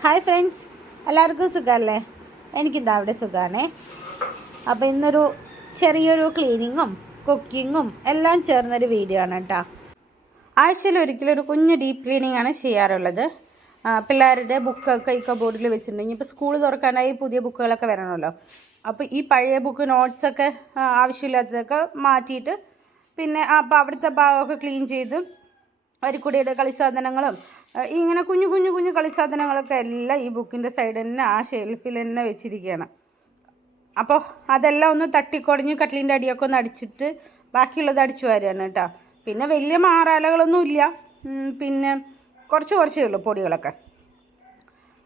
Hi friends, എല്ലാവർക്കും സുഖമല്ലേ? എനിക്കിതാ അവിടെ സുഖമാണേ. അപ്പോൾ ഇന്നൊരു ചെറിയൊരു ക്ലീനിങ്ങും കുക്കിങ്ങും എല്ലാം ചേർന്നൊരു വീഡിയോ ആണ് കേട്ടോ. ആഴ്ചയിൽ ഒരിക്കലും ഒരു കുഞ്ഞ് ഡീപ്പ് ക്ലീനിങ് ആണ് ചെയ്യാറുള്ളത്. പിള്ളേരുടെ ബുക്കൊക്കെ ഈ കബോർഡിൽ വെച്ചിട്ടുണ്ടെങ്കിൽ ഇപ്പോൾ സ്കൂൾ തുറക്കാനായി പുതിയ ബുക്കുകളൊക്കെ വരണമല്ലോ. അപ്പോൾ ഈ പഴയ ബുക്ക് നോട്ട്സൊക്കെ ആവശ്യമില്ലാത്തതൊക്കെ മാറ്റിയിട്ട് പിന്നെ അപ്പോൾ അവിടുത്തെ ഭാഗമൊക്കെ ക്ലീൻ ചെയ്ത് വരിക്കുടിയുടെ കളിസാധനങ്ങളും ഇങ്ങനെ കുഞ്ഞു കുഞ്ഞു കുഞ്ഞു കളിസാധനങ്ങളൊക്കെ എല്ലാം ഈ ബുക്കിൻ്റെ സൈഡ് തന്നെ ആ ഷെൽഫിൽ തന്നെ വെച്ചിരിക്കുകയാണ്. അപ്പോൾ അതെല്ലാം ഒന്ന് തട്ടിക്കുടഞ്ഞ് കട്ടിലിൻ്റെ അടിയൊക്കെ ഒന്ന് അടിച്ചിട്ട് ബാക്കിയുള്ളത് അടിച്ചു വരികയാണ് കേട്ടോ. പിന്നെ വലിയ മാറാലകളൊന്നും ഇല്ല, പിന്നെ കുറച്ചേ ഉള്ളൂ പൊടികളൊക്കെ.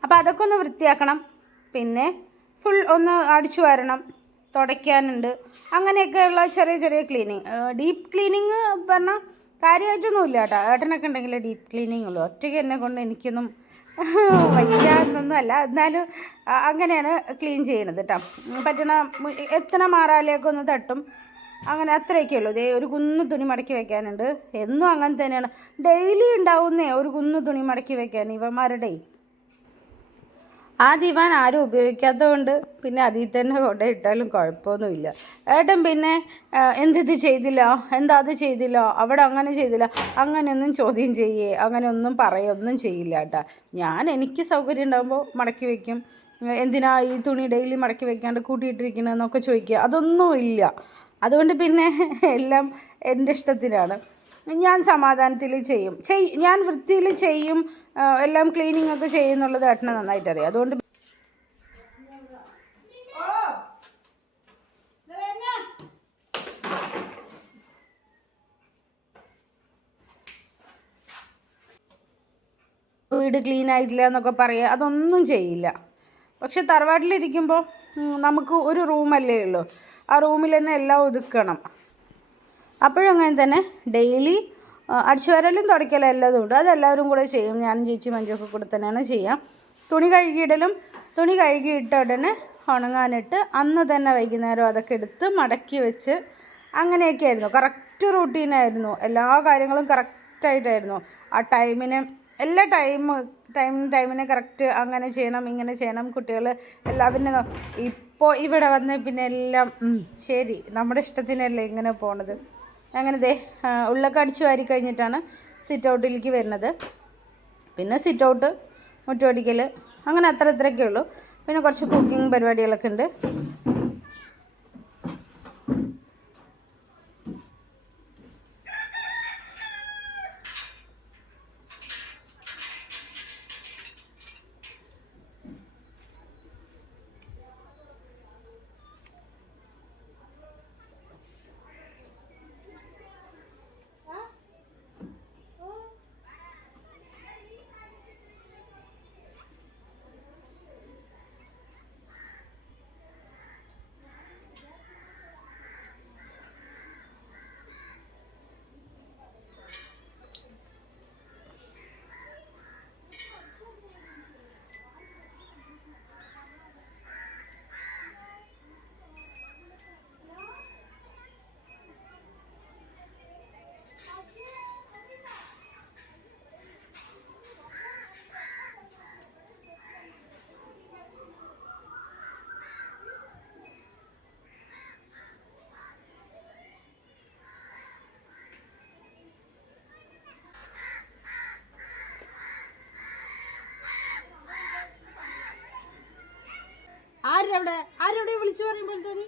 അപ്പോൾ അതൊക്കെ ഒന്ന് വൃത്തിയാക്കണം. പിന്നെ ഫുൾ ഒന്ന് അടിച്ചു വരണം, തുടയ്ക്കാനുണ്ട്. അങ്ങനെയൊക്കെയുള്ള ചെറിയ ചെറിയ ക്ലീനിങ്. ഡീപ്പ് ക്ലീനിങ് പറഞ്ഞാൽ കാര്യമായിട്ടൊന്നും ഇല്ല കേട്ടോ. ഏട്ടനൊക്കെ ഉണ്ടെങ്കിൽ ഡീപ്പ് ക്ലീനിങ് ഉള്ളൂ. ഒറ്റയ്ക്ക് എന്നെ കൊണ്ട് എനിക്കൊന്നും വയ്യ എന്നൊന്നും അല്ല, എന്നാലും അങ്ങനെയാണ് ക്ലീൻ ചെയ്യണത് കേട്ടോ. പറ്റണ എത്തണ മാറാലേക്ക് ഒന്ന് തട്ടും, അങ്ങനെ അത്രയൊക്കെ ഉള്ളൂ. ഇതേ ഒരു കുന്നു തുണി മടക്കി വെക്കാനുണ്ട്. എന്നും അങ്ങനെ തന്നെയാണ്, ഡെയിലി ഉണ്ടാവുന്നേ ഒരു കുന്നു തുണി മടക്കി വെക്കാൻ ഇവന്മാരുടെ. ആ ദിവാൻ ആരും ഉപയോഗിക്കാത്തതുകൊണ്ട് പിന്നെ അതിൽ തന്നെ കൊണ്ട് ഇട്ടാലും കുഴപ്പമൊന്നുമില്ല. ഏട്ടൻ പിന്നെ എന്തിത് ചെയ്തില്ല, എന്താ അത് ചെയ്തില്ല, അവിടെ അങ്ങനെ ചെയ്തില്ല, അങ്ങനെയൊന്നും ചോദ്യം ചെയ്യേ അങ്ങനെയൊന്നും പറയൊന്നും ചെയ്യില്ല കേട്ടോ. എനിക്ക് സൗകര്യം ഉണ്ടാകുമ്പോൾ മടക്കി വയ്ക്കും. എന്തിനാ ഈ തുണി ഡെയിലി മടക്കി വയ്ക്കാണ്ട് കൂട്ടിയിട്ടിരിക്കണമെന്നൊക്കെ ചോദിക്കുക, അതൊന്നും ഇല്ല. അതുകൊണ്ട് പിന്നെ എല്ലാം എൻ്റെ ഇഷ്ടത്തിനാണ്. ഞാൻ സമാധാനത്തിൽ ചെയ്യും, ഞാൻ വൃത്തിയിൽ ചെയ്യും, എല്ലാം ക്ലീനിങ് ഒക്കെ ചെയ്യുന്നുള്ളത് ഏട്ടനെ നന്നായിട്ട് അറിയാം. അതുകൊണ്ട് വീട് ക്ലീൻ ആയിട്ടില്ല എന്നൊക്കെ പറയുക, അതൊന്നും ചെയ്യില്ല. പക്ഷെ തറവാട്ടിലിരിക്കുമ്പോൾ നമുക്ക് ഒരു റൂമല്ലേ ഉള്ളൂ, ആ റൂമിൽ തന്നെ എല്ലാം ഒതുക്കണം. അപ്പോഴും അങ്ങനെ തന്നെ ഡെയിലി അടിച്ചു വരലും തുടയ്ക്കലും എല്ലാതും ഉണ്ട്. അതെല്ലാവരും കൂടെ ചെയ്യും. ഞാനും ചേച്ചി മഞ്ചൊക്കെ കൂടെ തന്നെയാണ് ചെയ്യാം. തുണി കഴുകിയിടലും, തുണി കഴുകിയിട്ട ഉടനെ ഉണങ്ങാനിട്ട് അന്ന് തന്നെ വൈകുന്നേരം അതൊക്കെ എടുത്ത് മടക്കി വെച്ച് അങ്ങനെയൊക്കെ ആയിരുന്നു. കറക്റ്റ് റൂട്ടീനായിരുന്നു. എല്ലാ കാര്യങ്ങളും കറക്റ്റായിട്ടായിരുന്നു. ആ ടൈമിന് എല്ലാ ടൈമിന് കറക്റ്റ് അങ്ങനെ ചെയ്യണം ഇങ്ങനെ ചെയ്യണം. കുട്ടികൾ എല്ലാവരും ഇപ്പോൾ ഇവിടെ വന്ന് പിന്നെ എല്ലാം ശരി നമ്മുടെ ഇഷ്ടത്തിനല്ലേ ഇങ്ങനെ പോണത്. അങ്ങനെ ഉള്ളൊക്കെ അടിച്ചു വാരി കഴിഞ്ഞിട്ടാണ് സിറ്റ് ഔട്ടിലേക്ക് വരുന്നത്. പിന്നെ സിറ്റ് ഔട്ട്, മുറ്റമടിക്കൽ, അങ്ങനെ അത്രയൊക്കെ ഉള്ളൂ. പിന്നെ കുറച്ച് കുക്കിംഗ് പരിപാടികളൊക്കെ ഉണ്ട്. ആരോടെ വിളിച്ചു പറയുമ്പോൾ തോന്നി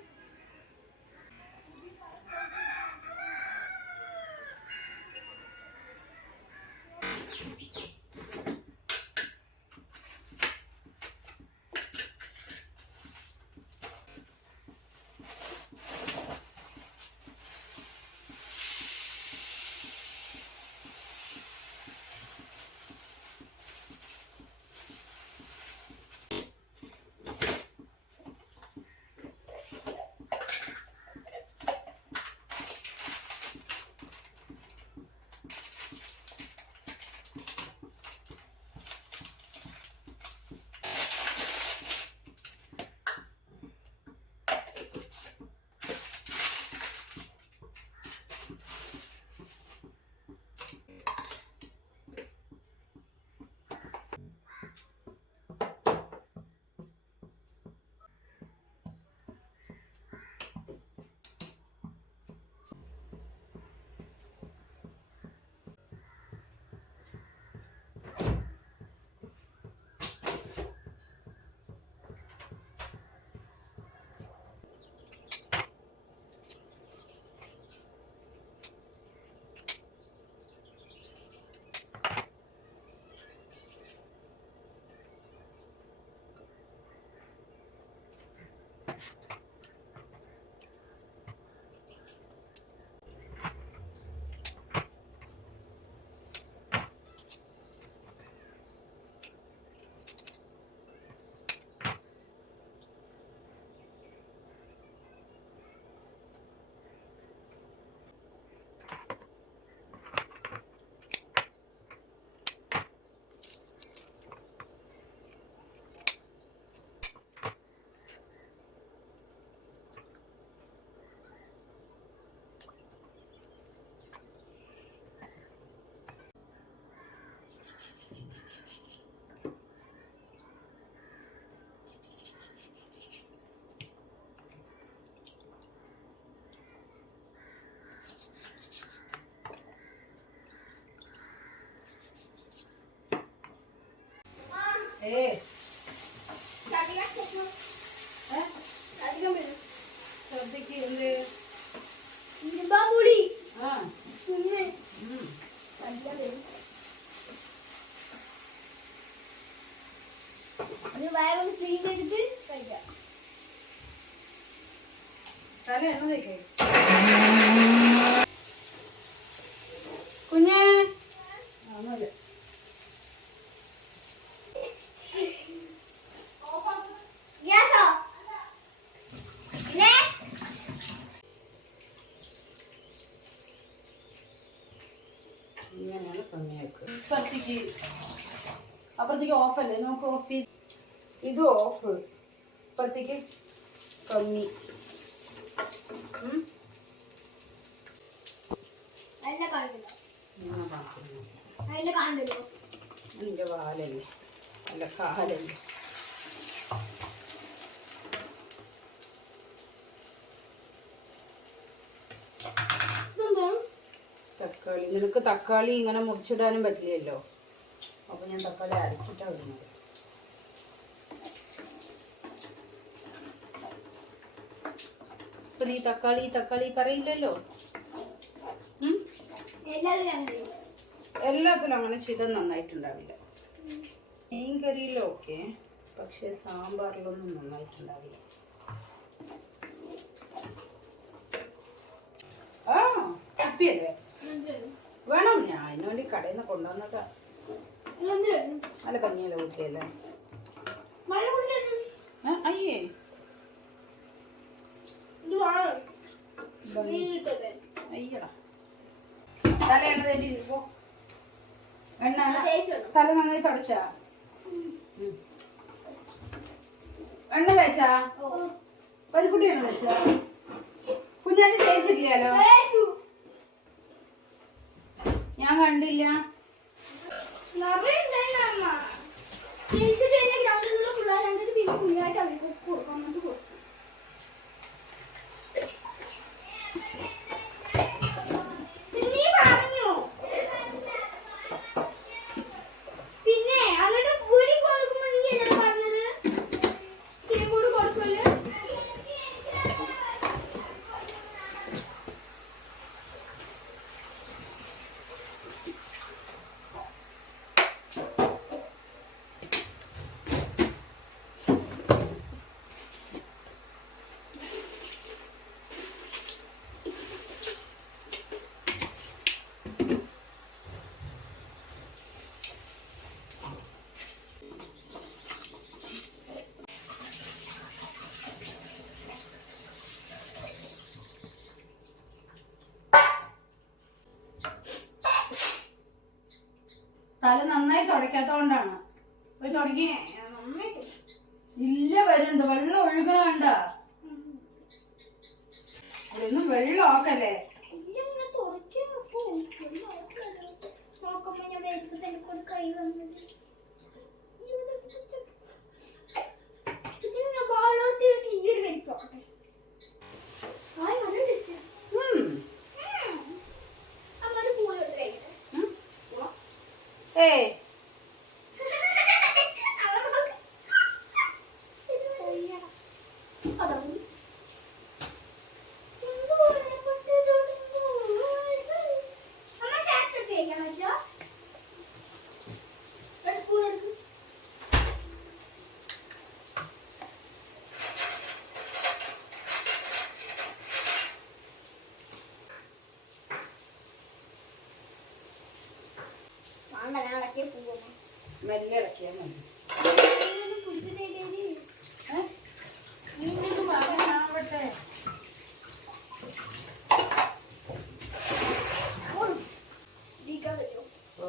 ഏ ശ്രദ്ധിക്ക് എന്ത് ആ വയറൊന്ന് ക്ലീൻ ചെയ്തിട്ട് കഴിക്കാം. തല എണ്ണ തേക്കേ കുഞ്ഞേ ഒന്നുമില്ല. ഇങ്ങനെയാണ് കമ്മിയാക്കുക. അപ്പുറത്തേക്ക് ഓഫല്ലേ, നമുക്ക് ഓഫ് ചെയ്ത് ഇത് ഓഫ്. അപ്പുറത്തേക്ക് കമ്മി. എൻ്റെ വാലല്ലേ അല്ല കാലല്ലേ. തക്കാളി നിനക്ക് തക്കാളി ഇങ്ങനെ മുറിച്ചിടാനും പറ്റില്ലല്ലോ, അപ്പൊ ഞാൻ തക്കാളി അരച്ചിട്ടാണ് ഇടുന്നത്. ഇപ്പൊ നീ തക്കാളി പറയില്ലല്ലോ. എല്ലാത്തിലും അങ്ങനെ ചെയ്താൽ നന്നായിട്ടുണ്ടാവില്ല. മീൻ കറിയിലും ഓക്കെ, പക്ഷെ സാമ്പാറിലൊന്നും നന്നായിട്ടുണ്ടാവില്ല. ആ കുപ്പിയല്ലേ വേണം, ഞാൻ അതിന് വേണ്ടി കടയിൽ നിന്ന് കൊണ്ടുവന്നതാ. നല്ല കഞ്ഞിയല്ലേ കുട്ടിയല്ലേ. അയ്യേ അയ്യടാ തല എണ്ണ തേണ്ടി പോ. എണ്ണ തല നന്നായി തുടച്ചാ എണ്ണ തേച്ചാ പരിക്കുട്ടി എണ്ണ തേച്ചാ കുഞ്ഞാറ്റി തേച്ചിട്ടില്ലല്ലോ, ഞാൻ കണ്ടില്ല. തല നന്നായി തുടയ്ക്കാത്തോണ്ടാണ്. പോയി തുടങ്ങി. ഇല്ല വരുന്നുണ്ട്, വെള്ളം ഒഴുകണ കണ്ട. അതൊന്നും വെള്ളം ആക്കല്ലേ. ഏയ് മെല്ലെ ഇളക്കിയാൽ മതി. ആവട്ടെ. ഓ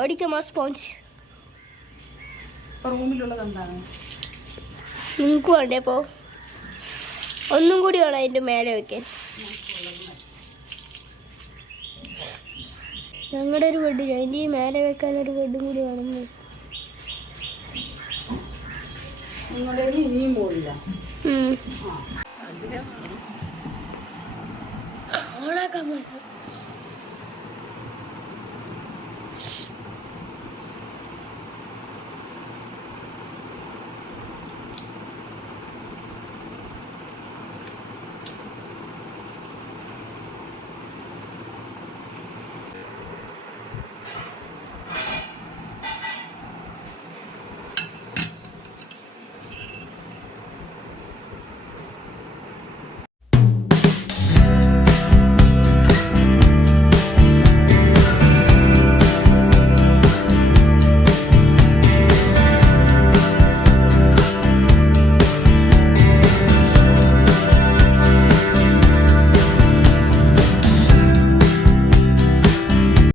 മേടിക്കാമോ സ്പോഞ്ച്? റൂമിലുള്ളത് എന്താണ്? നിങ്ങൾക്ക് വേണ്ടേ? അപ്പോൾ ഒന്നും കൂടി വേണം അതിൻ്റെ മേലെ വെക്കാൻ. ഞങ്ങളുടെ ഒരു ബെഡ്, അതിൻ്റെ ഈ മേലെ വെക്കാൻ ഒരു ബെഡും കൂടി വേണം. നിങ്ങളുടെ ഇനിയും പോയില്ല. ഓണാക്കാൻ പറ്റും.